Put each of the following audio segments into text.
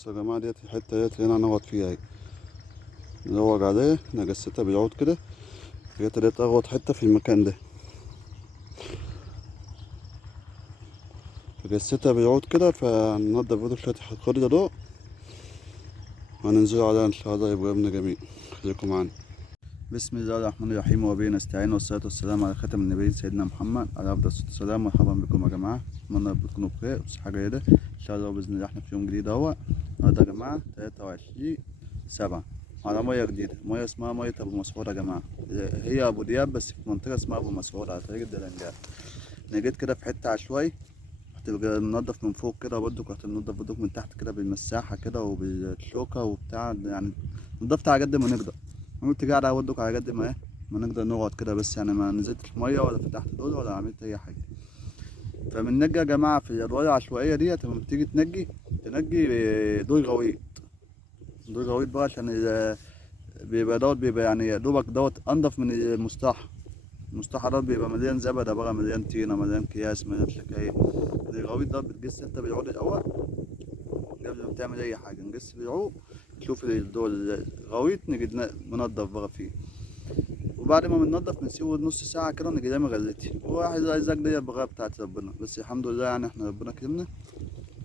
بصوا يا جماعة، ديت الحتة ديت هنا هنقعد فيها اهي. ندور عليه، انا جسيتها بالعود كده. ديت اغوط حتة في المكان ده. جسيتها بالعود كده، فننضف برضه شوية الخضرة دول. هننزل عليها ان شاء الله، يبقى ابن جميل. خليكم معانا. بسم الله الرحمن الرحيم، وبه نستعين، والصلاة والسلام على خاتم النبيين سيدنا محمد على أفضل الصلاة والسلام. مرحبا بكم يا جماعة، أتمنى تكونوا بخير وصحة جيدة إن شاء الله بإذن الله. إحنا في يوم جديد أهو. النهاردة يا جماعة 23/7 على مية جديدة، مية اسمها مية أبو مسعود يا جماعة. هي أبو دياب بس في منطقة اسمها أبو مسعود على طريق الدلنجات. أنا جيت كده في حتة عشوائي، هتبقى منضف من فوق كده برضك، وهتنضف برضك من تحت كده بالمساحة كده وبالشوكة وبتاع يعني. نضفت على قد ما نقدر. قلت قاعد اودك على قد ما ما نقدر نقعد كده بس، يعني ما نزلتش ميه ولا فتحت دول ولا عملت اي حاجه. فبننجي يا جماعه في الادوار العشوائيه ديت. لما بتيجي تنجي دور غويط. دور غويط بقى عشان بيبقى دوت، بيبقى يعني يا دوبك دوت انضف من المستحى. المستحى دوت بيبقى مليان زبده بقى، مليان طينه، مليان اكياس، مليان شكاير. الغويط ده بتقيس انت بالعود الاول قبل ما تعمل اي حاجه. نقيس بالعود، نشوف الدور الغويط، نجي منضف بقى فيه. وبعد ما بننضف بنسيبه نص ساعة كده، ونجي جاي مغلتي. وواحد الأرزاق دي البغاية بتاعت ربنا، بس الحمد لله يعني احنا ربنا كرمنا.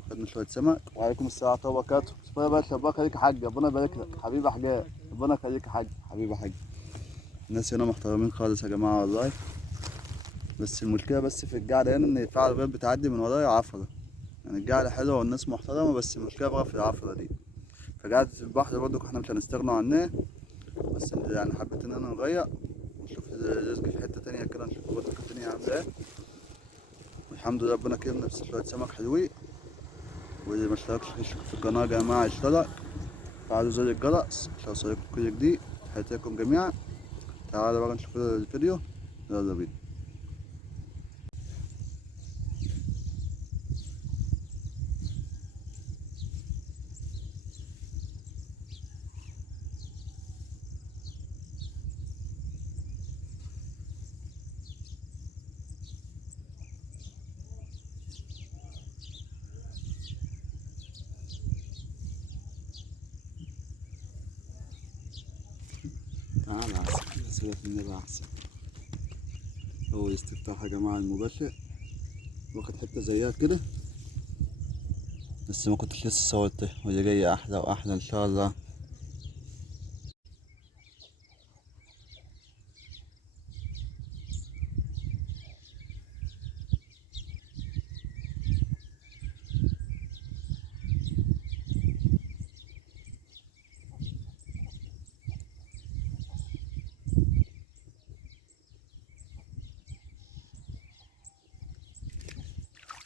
خدنا شوية سمك. وعليكم السلام ورحمة الله وبركاته. شوف يا باشا، ربنا يخليك يا حاج، ربنا يبارك لك حبيبي حاجات. ربنا يخليك يا حاج، حبيبي يا حاج. الناس هنا محترمين خالص يا جماعة والله. بس المشكلة بس في القعدة هنا، إن في عربيات بتعدي من ورايا عفرة. يعني القعدة حلوة والناس محترمة، بس المشكلة بقى في العفرة دي. فقعدة البحر برضه احنا مش هنستغنوا عنها. بس يعني حبيت إن أنا نغير نشوف الرزق في حتة تانية كده، نشوف برضه الدنيا عاملة ايه. والحمد لله ربنا كرمنا بس شوية سمك حلوين. واللي ما اشتركش في القناة يا جماعة اشترك، فعلوا زر الجرس عشان يوصلكم كل جديد. حياتكم جميعا. تعالوا بقى نشوف الفيديو. يلا بينا. تعال أحسن، سيبك مني بقى أحسن. أول استفتاح يا جماعة المباشر، واخد حتة زيها كده. بس ما كنتش لسه صورته، واللي جاي أحلى وأحلى إن شاء الله.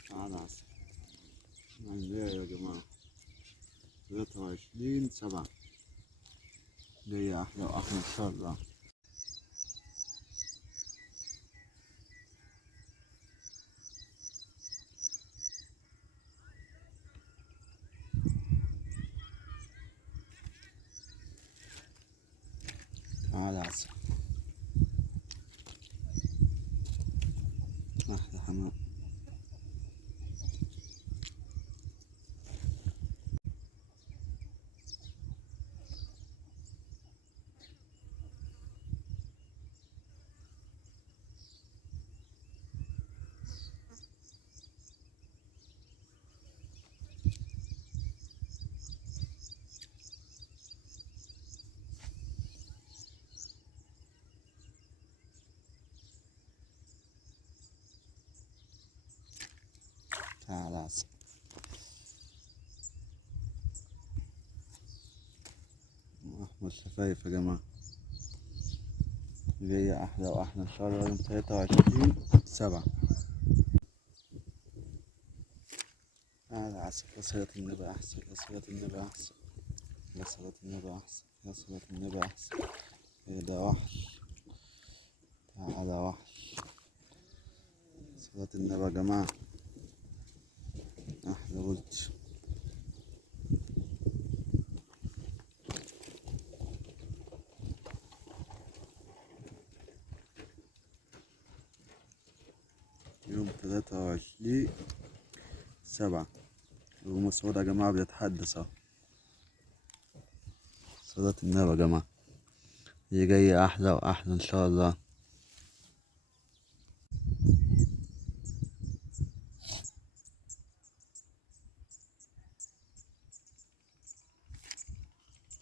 تعال أحسن. عندنا يا جماعة 23/7 جاية أحلى وأحلى إن شاء الله. تعال أحسن. أحلى حمام. تعال أحسن. أحمر الشفايف يا جماعة، جاية أحلى وأحلى إن شاء الله يوم 23/7. عسل. يا صلاة النبي أحسن، يا صلاة النبي أحسن، يا صلاة النبي أحسن، يا صلاة النبي أحسن. إيه ده وحش. تعالى وحش. صلاة النبي يا جماعة. أحلى قلت. يوم 23/7. أبو مسعود يا جماعة بيتحدث أهو. صلاة النبي يا جماعة، هي جاية أحلى وأحلى إن شاء الله.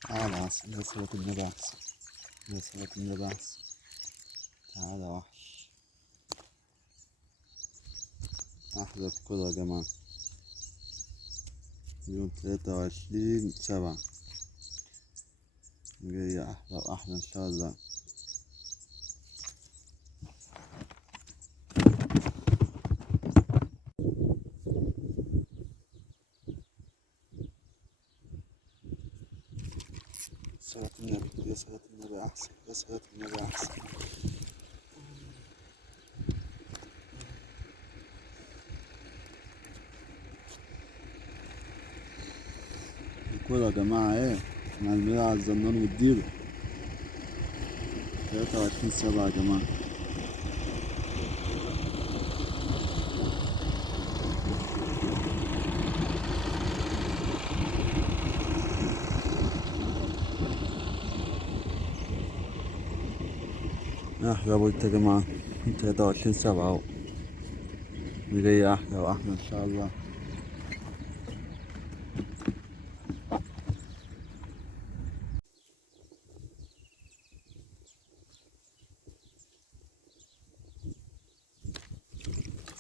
تعالى عسل يا صلاة النبي أحسن، يا صلاة النبي أحسن. تعالى وحش، أحلى بكرة يا جماعة، يوم 23/7 جاية أحلى وأحلى إن شاء الله. صلاة النبي، يا صلاة النبي أحسن، يا صلاة النبي أحسن. الكورة يا جماعة إيه مع المياه على الزنان والديرة، 23/7 يا جماعة. أحلى بولت يا جماعة، 23/7 أهو، جاية أحلى وأحلى إن شاء الله.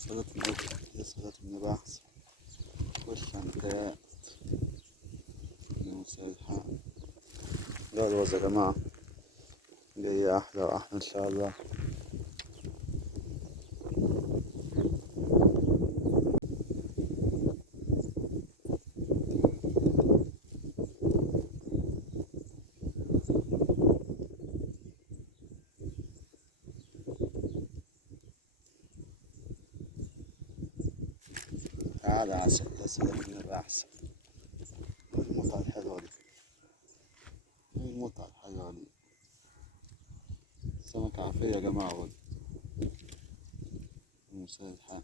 صلاة النبي، يا صلاة النبي أحسن. خش على النكايات يا مساء الحال. يلا يا جماعة، جاية أحلى وأحلى إن شاء الله. تعالى عسل، يا صلاة النبي أحسن. المتعة الحلوة دي، المتعة الحلوة دي، سمك عافية يا جماعة والله. مساء الحال.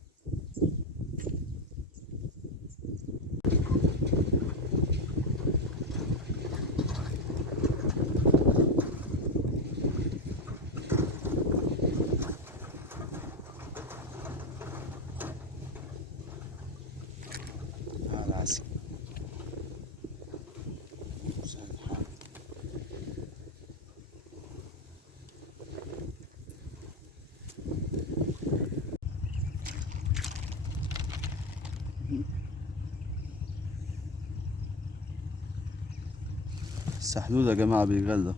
تعالى عسل، مساء الحال. السحلول يا جماعة بيغلى.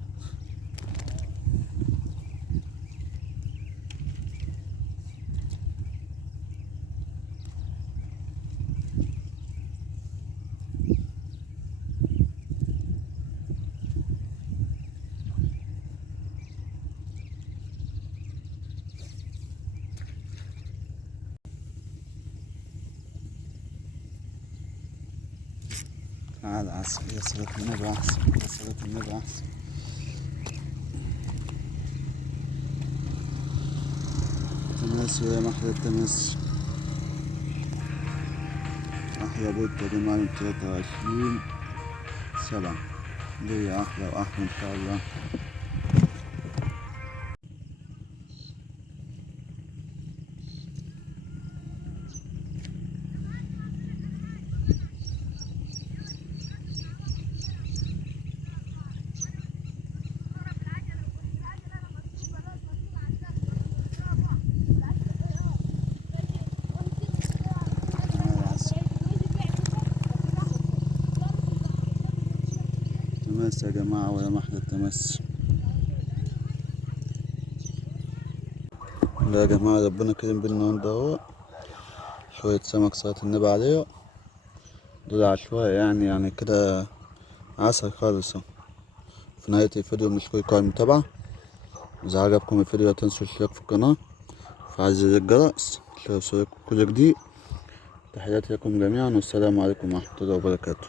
تعالى عسل، يا صلاة النبي أحسن، يا صلاة النبي أحسن. تماس يا محلى التماس، أحلى بولت يا جماعة يوم 23/7 جاية أحلى وأحلى إن شاء الله. تماس يا جماعة ويا محلى التماس. لا يا جماعة، ربنا كريم بينا النهاردة اهو، شوية سمك صلاة النبي عليه، دول عشوائي يعني كده عسل خالص. في نهاية الفيديو بنشكركم على المتابعة، إذا عجبكم الفيديو لا تنسوا الاشتراك في القناة وفعل زر الجرس عشان يوصلكم كل جديد. تحياتي لكم جميعا والسلام عليكم ورحمة الله وبركاته.